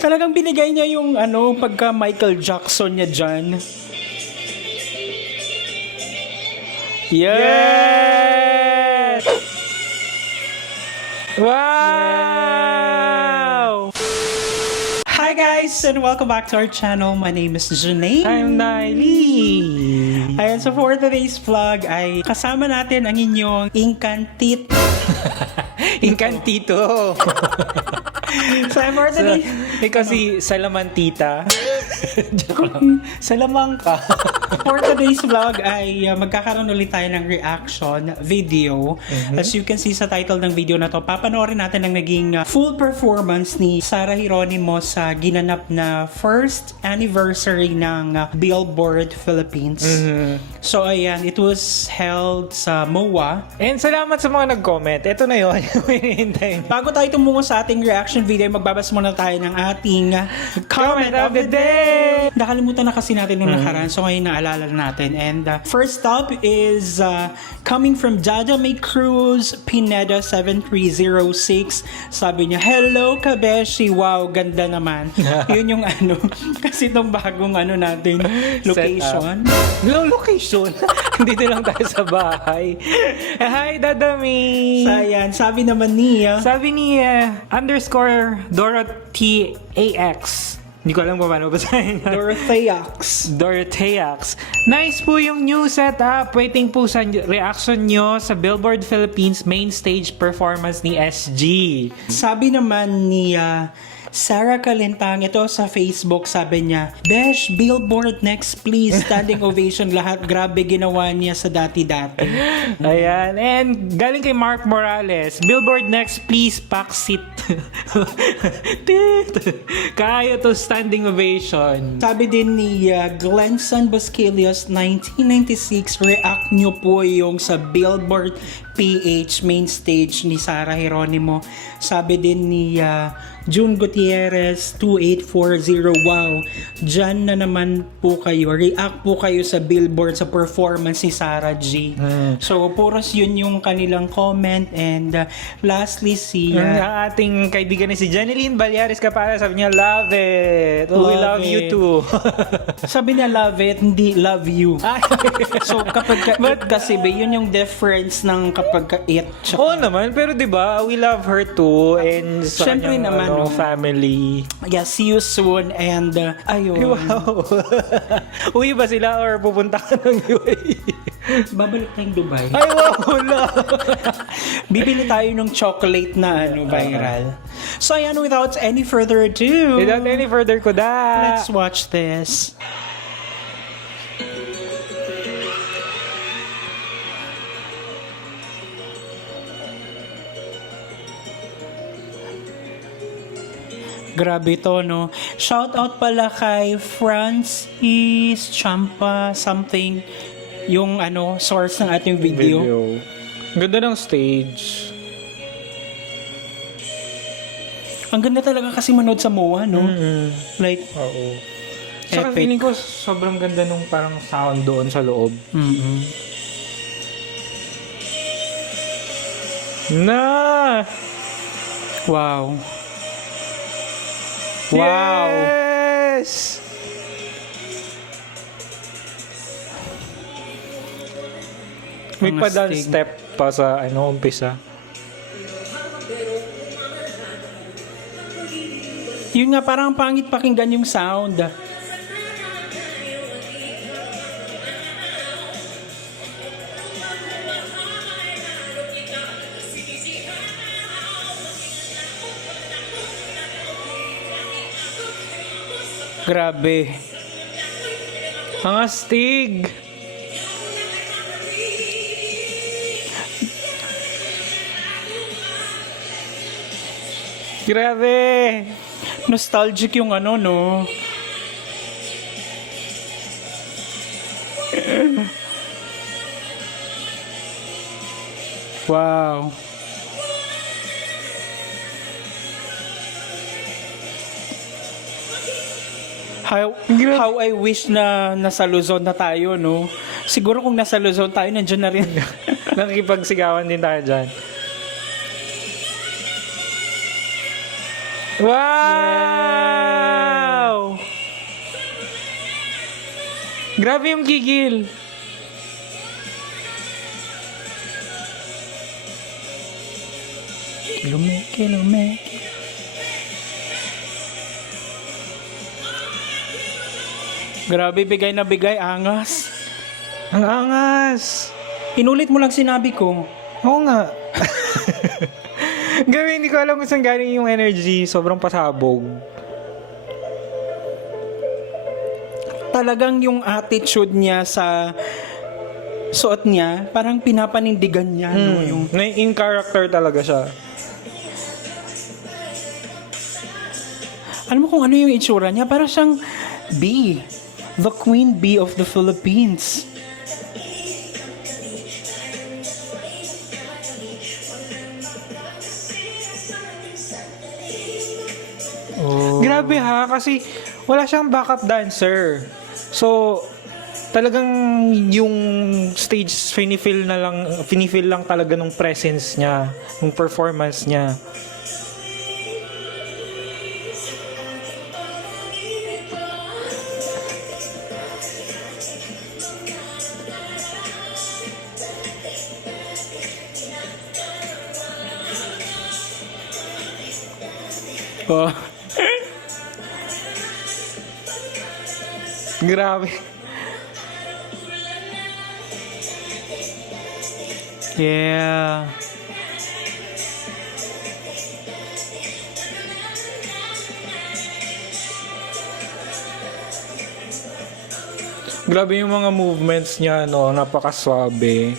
Talagang binigay niya yung ano, pagka Michael Jackson niya dyan. Yes! Wow! Hi guys, and welcome back to our channel. My name is Janae. I'm Naili. Ayan, so for today's vlog ay kasama natin ang inyong inkantit. Inkantito. So for today, Ikaw si Salamantita. Joke lang. Salamangka. For today's vlog ay magkakaroon ulit tayo ng reaction video. As you can see sa title ng video na to, papanoorin natin ang naging full performance ni Sarah Geronimo sa ginanap na first anniversary ng Billboard Philippines. So ayan, it was held sa MOA. And salamat sa mga nag-comment. Ito na yun. Hinihintay. Bago tayo tumungo sa ating reaction video, magbabasa muna tayo ng ating comment of the day! Nakalimutan na kasi natin nung nakaraan, so ngayon naalala natin. And first up is coming from Jaja May Cruz Pineda 7306. Sabi niya, hello Kabeshi, wow, ganda naman. Yun yung ano, kasi itong bagong ano natin, location. Location? Dito lang tayo sa bahay. Hi, Dadami! So ayan, sabi naman niya, Sabi ni _Dorothy AX. Hindi ko alam kung paano basahin. Dorotheax. Nice po yung new setup. Waiting po sa reaction nyo sa Billboard Philippines main stage performance ni SG. Sabi naman ni Sarah Calentang, ito sa Facebook, sabi niya, Besh, Billboard next please, standing ovation lahat, grabe ginawa niya sa dati-dati. Ayan. And galing kay Mark Morales, Billboard next please, Paksit. Kaya to standing ovation. Sabi din ni Glenson Bosquilios, 1996, react niyo po yung sa Billboard PH main stage ni Sarah Geronimo. Sabi din ni June Gutierrez 2840, wow, dyan na naman po kayo, react po kayo sa Billboard sa performance ni Sarah G. So puros yun yung kanilang comment. And lastly si Yung ating kaibigan ni si Janeline Balyares Capala, sabi niya, love it. Oh, we love you it. too. sabi niya love it, hindi love you. So kapag ka it kasi ba, yun yung difference ng kapag ka it. Oo naman, pero 'di ba, we love her too, and sa Syempre kanyang, naman, no? family. Yeah, see you soon. And ayun. Wow. Uwi ba sila or pupunta ka ng UAE? Babalik tayong Dubai. Ay, wow, wala. Bibili tayo ng chocolate na ano, viral. So ayan, without any further ado, Without any further kuda. let's watch this. Grabe to, no? Shout out pala kay Francis Champa something, yung ano, source ng ating video. Ganda ng stage. Ang ganda talaga kasi manood sa MOA, no? Like, Oo. Saka epic. feeling ko sobrang ganda nung parang sound doon sa loob. Na! Wow. Wow. Yes! May Ang pa-dance astig. step pa sa umpisa. Yun nga, parang pangit pakinggan yung sound. Grabe. Ang astig! Grabe! Nostalgic yung ano, no? Wow. How I wish na nasa Luzon na tayo, no? Siguro kung nasa Luzon tayo, nandiyan na rin. Nakikipagsigawan din tayo dyan. Wow! Grabe yung gigil. Lumeke. Grabe, bigay na bigay, angas. Ang angas. Inulit mo lang sinabi ko. Oo nga. Grabe, hindi ko alam kung saan galing yung energy. Sobrang pasabog. Talagang yung attitude niya sa suot niya, parang pinapanindigan niya. No? Yung, In character talaga siya. alam mo kung ano yung itsura niya? Parang siyang bee. The queen bee of the Philippines. Grabe ha, kasi wala siyang backup dancer. So, talagang yung stage finifeel lang talaga nung presence niya, nung performance niya. Oh. Grabe. Yeah. Grabe yung mga movements niya, no? Napakaswabe.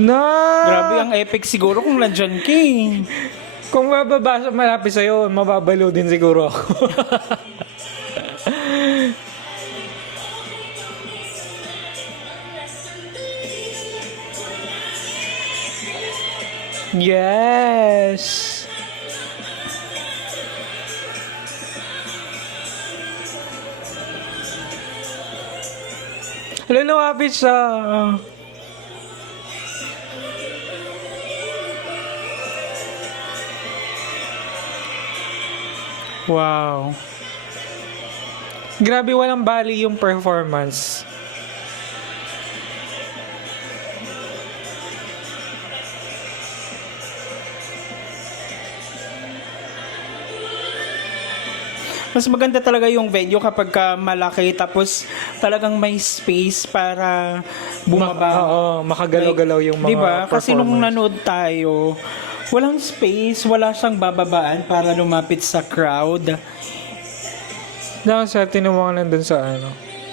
Na! Grabe ang epic siguro kung nandyan ka eh. Kung mababa siya malapit sa'yo, mababalo din siguro ako. Yes! Hala, lumapit siya. Wow. Grabe, walang bali yung performance. Mas maganda talaga yung venue kapag ka malaki tapos talagang may space para bumaba. Oo, makagalaw-galaw yung mga diba? performance. Kasi nung nanood tayo, walang space, wala siyang bababaan para lumapit sa crowd. Sa tinuwangan nandun sa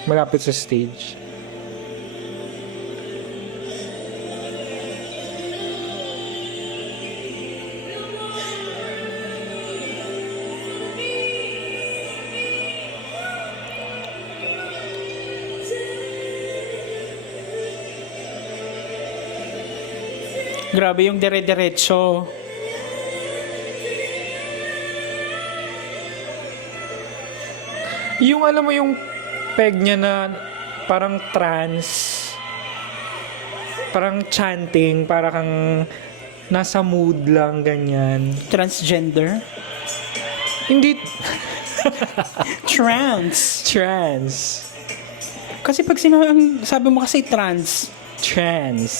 malapit sa stage. Grabe yung dire-diretso. Yung alam mo yung peg niya na parang trance, parang chanting, para kang nasa mood lang, ganyan. Transgender. Hindi Trans. trance. Kasi pag sabi mo kasi trans. Trance.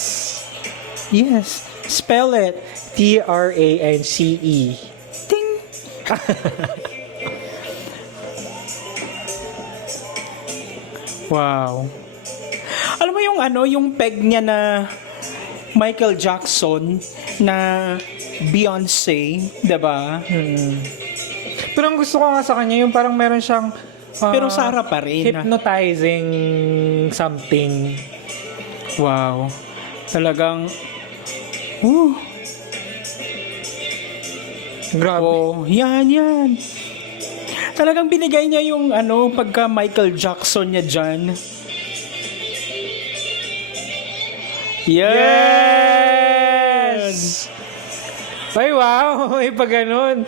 Yes. Spell it. Trance. Ting. Wow. Alam mo yung peg niya na Michael Jackson na Beyonce, 'di ba? Pero ang gusto ko nga sa kanya, yung parang meron siyang Pero Sarah pa rin. hypnotizing something. Wow. Talagang Grabe. oh, yan. Talagang binigay niya yung pagka Michael Jackson niya dyan. Yes! Ay, wow! May pa ganun.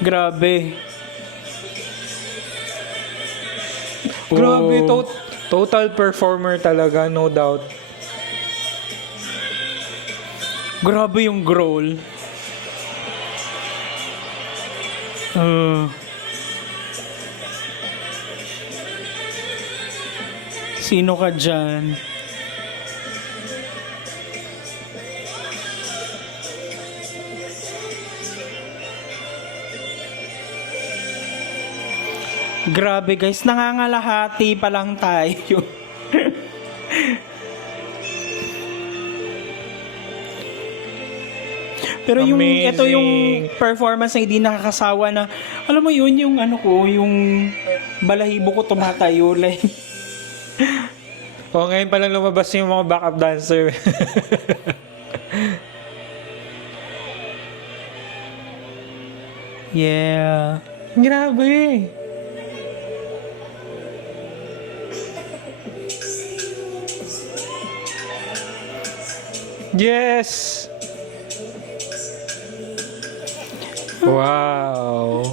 Grabe. Grabe, Oh. Total performer talaga, no doubt. Grabe yung growl. Sino ka dyan? Grabe guys, nangangalahati pa lang tayo. Pero yung Amazing. ito yung performance na hindi nakakasawa na alam mo yun yung ano ko, yung balahibo ko tumatayo like O, ngayon pa lang lumabas yung mga backup dancer. yeah. Grabe. Yes. Wow.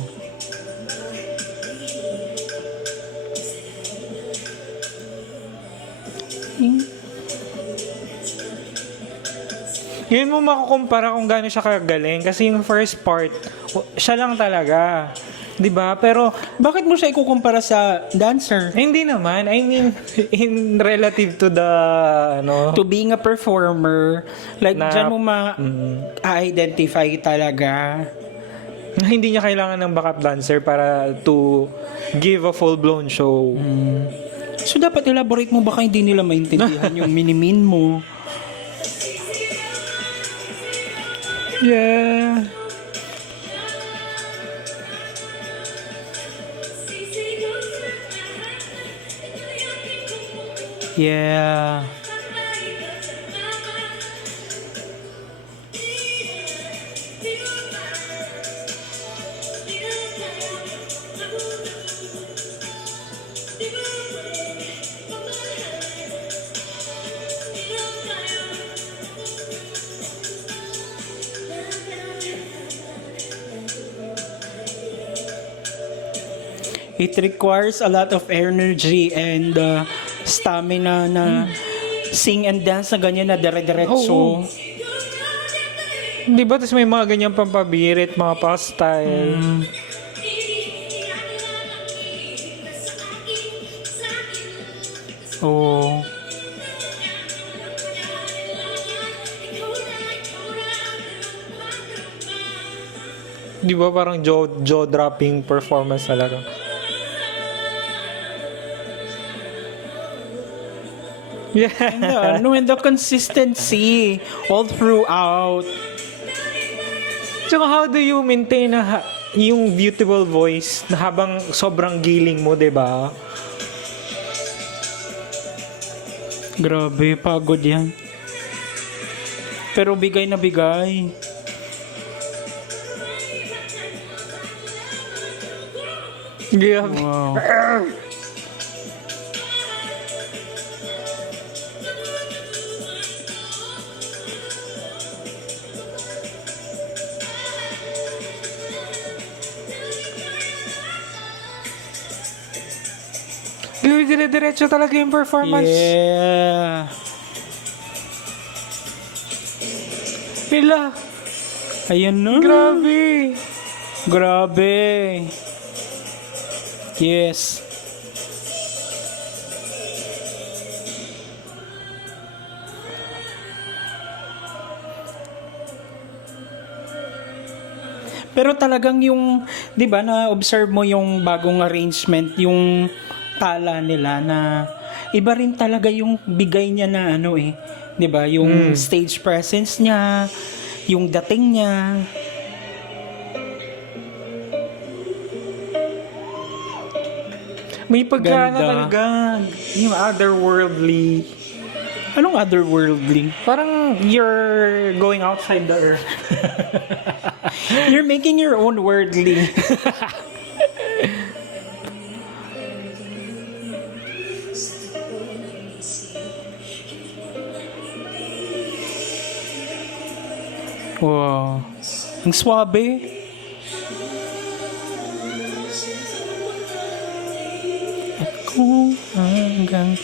Yun mo makukumpara kung gaano siya kagaling kasi yung first part, siya lang talaga. 'Di ba? Pero Bakit mo siya ikukumpara sa dancer? hindi naman. I mean, in relative to the ano, To being a performer, like Na- dyan mo ma-identify talaga. hindi niya kailangan ng backup dancer para to give a full-blown show. So dapat elaborate mo, baka hindi nila maintindihan yung minimin mo. Yeah. Yeah. It requires a lot of energy and stamina na sing and dance na ganyan na dire-diretso. Oo. Di ba? Tapos may mga ganyan pampabirit, mga pa-style. Oo. Di ba? Parang jaw-dropping performance talaga. Yeah. And the consistency all throughout. Tsaka how do you maintain yung beautiful voice na habang sobrang giling mo, di ba? Grabe, pagod yan. Pero bigay na bigay. Grabe. Wow. Grabe, dire-diretso talaga yung performance. Yeah. Pila. Ayan na. Grabe. Grabe. Yes. Pero talagang yung, 'di ba, na-observe mo yung bagong arrangement, yung tala nila na iba rin talaga yung bigay niya na ano 'di ba? Yung stage presence niya, yung dating niya. May pagka Ganda. talaga. Yung otherworldly. Anong otherworldly? Parang you're going outside the earth. You're making your own worldly. Wow. Ang swabe. At kung hanggang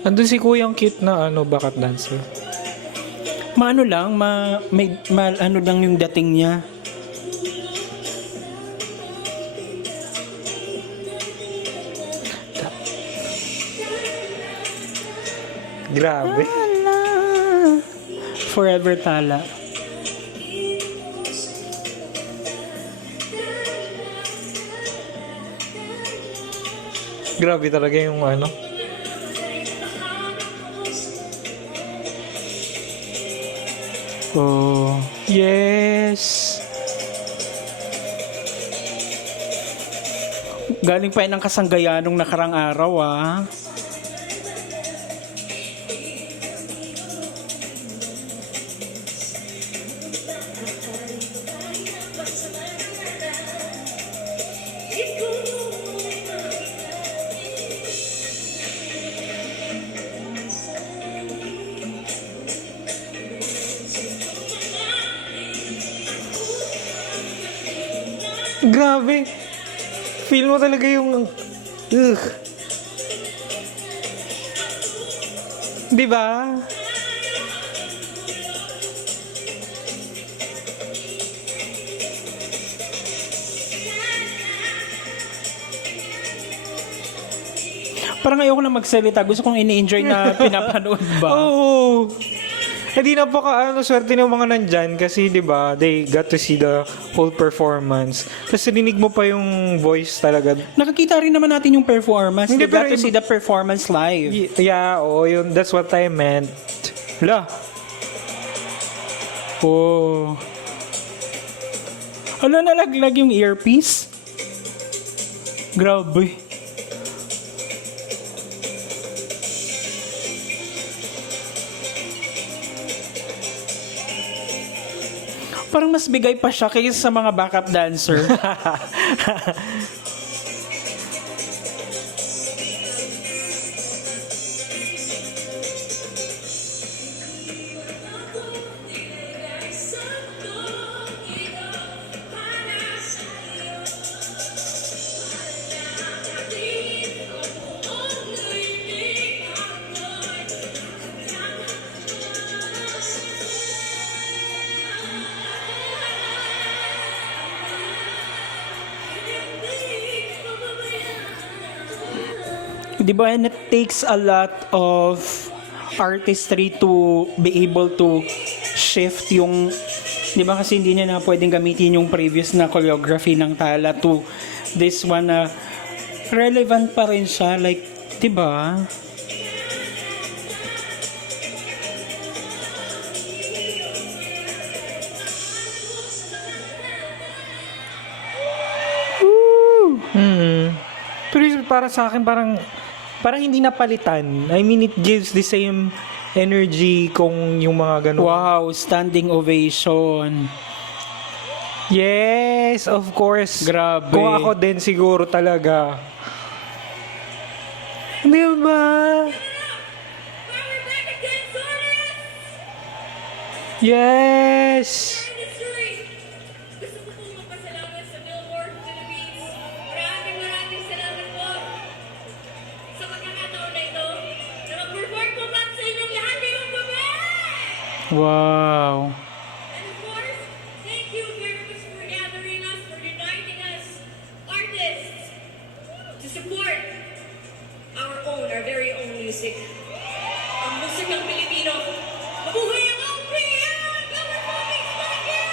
Andun si Kuyang cute na backup dancer. Maano lang, ano lang yung dating niya. Grabe. Forever Tala. Grabe talaga yung Oh. Yes. Galing pa yun ng kasanggayan nung nakarang araw, ah. Grabe. Feel mo talaga yung Di ba? Parang ayoko na magsalita. Gusto kong ini-enjoy na pinapanood ba? Oo. Hindi swerte ng mga nandyan kasi 'di ba, they got to see the whole performance. Tapos rinig mo pa yung voice talaga. Nakakita rin naman natin yung performance. Hindi, They got pero to see the performance live. Yeah, yun, that's what I meant. La. Oh. Ano, nalaglag yung earpiece? Grabe. Parang mas bigay pa siya kaysa sa mga backup dancer. Di ba, and it takes a lot of artistry to be able to shift yung, di ba kasi hindi niya na pwedeng gamitin yung previous na choreography ng Tala to this one na relevant pa rin siya, like, di ba? Pero para sa akin parang hindi napalitan. I mean, it gives the same energy kung yung mga ganun. Wow, standing ovation. Yes, of course. Grabe. Kung ako din siguro talaga. Di ba? Yes. Gusto ko pong magpasalamat sa Billboard Philippines. Maraming salamat po sa pagkakataon na ito na mag-perform po pa sa inyong lahat ngayong gabi! Wow. And of course, thank you very much for gathering us, for uniting us, artists, to support our very own music. Ang musikang Pilipino. Mabuhay ang OPM! Government Philippines! Thank you!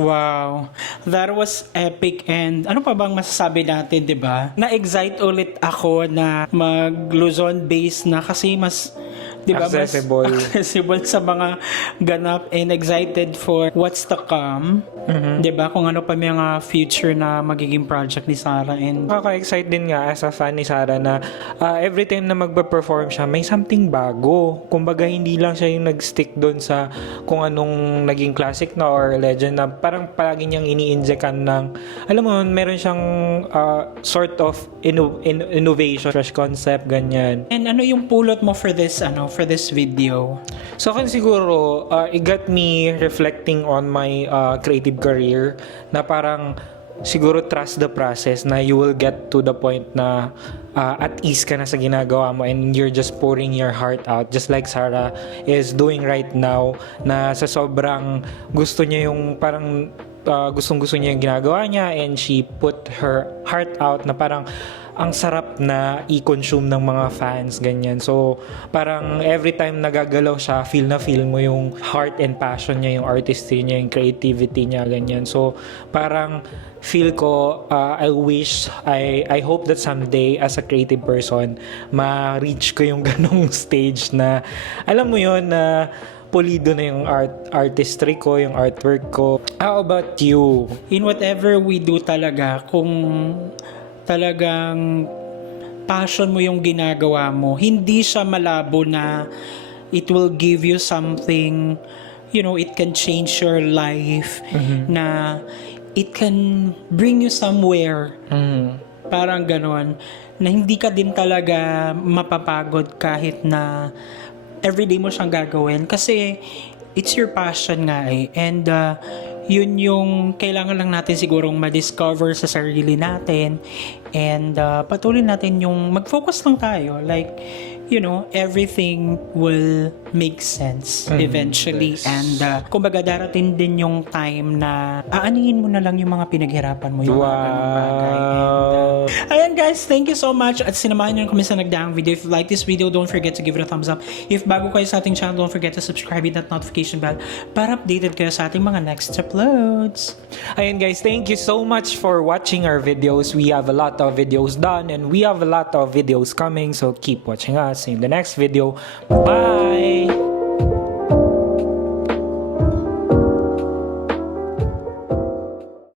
Wow. That was epic, and ano pa bang masasabi natin, 'di ba? Na-excite ulit ako na mag-Luzon based na kasi mas 'di ba Accessible. mas accessible sa mga ganap, and excited for what's to come. 'Di ba? Kung ano pa may mga future na magiging project ni Sarah, and Nakaka-excite din nga as a fan ni Sarah na every time na magpa-perform siya, may something bago. Kumbaga, hindi lang siya yung nag-stick doon sa kung anong naging classic na or legend na parang palagi niyang ini-injectan ng, alam mo, meron siyang innovation, fresh concept, ganyan. ano yung pulot mo for this for this video? So akin siguro, it got me reflecting on my creative career na parang siguro trust the process na you will get to the point na at ease ka na sa ginagawa mo and you're just pouring your heart out just like Sarah is doing right now na sa sobrang gusto niya yung parang gustong-gusto niya yung ginagawa niya and she put her heart out na parang ang sarap na i-consume ng mga fans, ganyan. So, parang every time nagagalaw siya, feel mo yung heart and passion niya, yung artistry niya, yung creativity niya, ganyan. So, parang feel ko, I hope that someday as a creative person, ma-reach ko yung ganong stage na, alam mo yun, na pulido na yung artistry ko, yung artwork ko. How about you? In whatever we do talaga, kung talagang passion mo yung ginagawa mo, hindi siya malabo na it will give you something, you know, it can change your life, na it can bring you somewhere. Parang ganon, na hindi ka din talaga mapapagod kahit na everyday mo siyang gagawin kasi it's your passion nga eh. And yun yung kailangan lang natin sigurong ma-discover sa sarili natin and patuloy natin yung mag-focus lang tayo, like, you know, everything will make sense eventually. Yes. And kumbaga darating din yung time na aaningin mo na lang yung mga pinaghirapan mo, yung mga ganung bagay. And ayan guys, thank you so much at sinamahan nyo kami sa nagdaang video. If you like this video, don't forget to give it a thumbs up. If bago kayo sa ating channel, don't forget to subscribe, hit that notification bell para updated kayo sa ating mga next uploads. Ayan guys, thank you so much for watching our videos. We have a lot of videos done and we have a lot of videos coming, so keep watching us in the next video. Bye!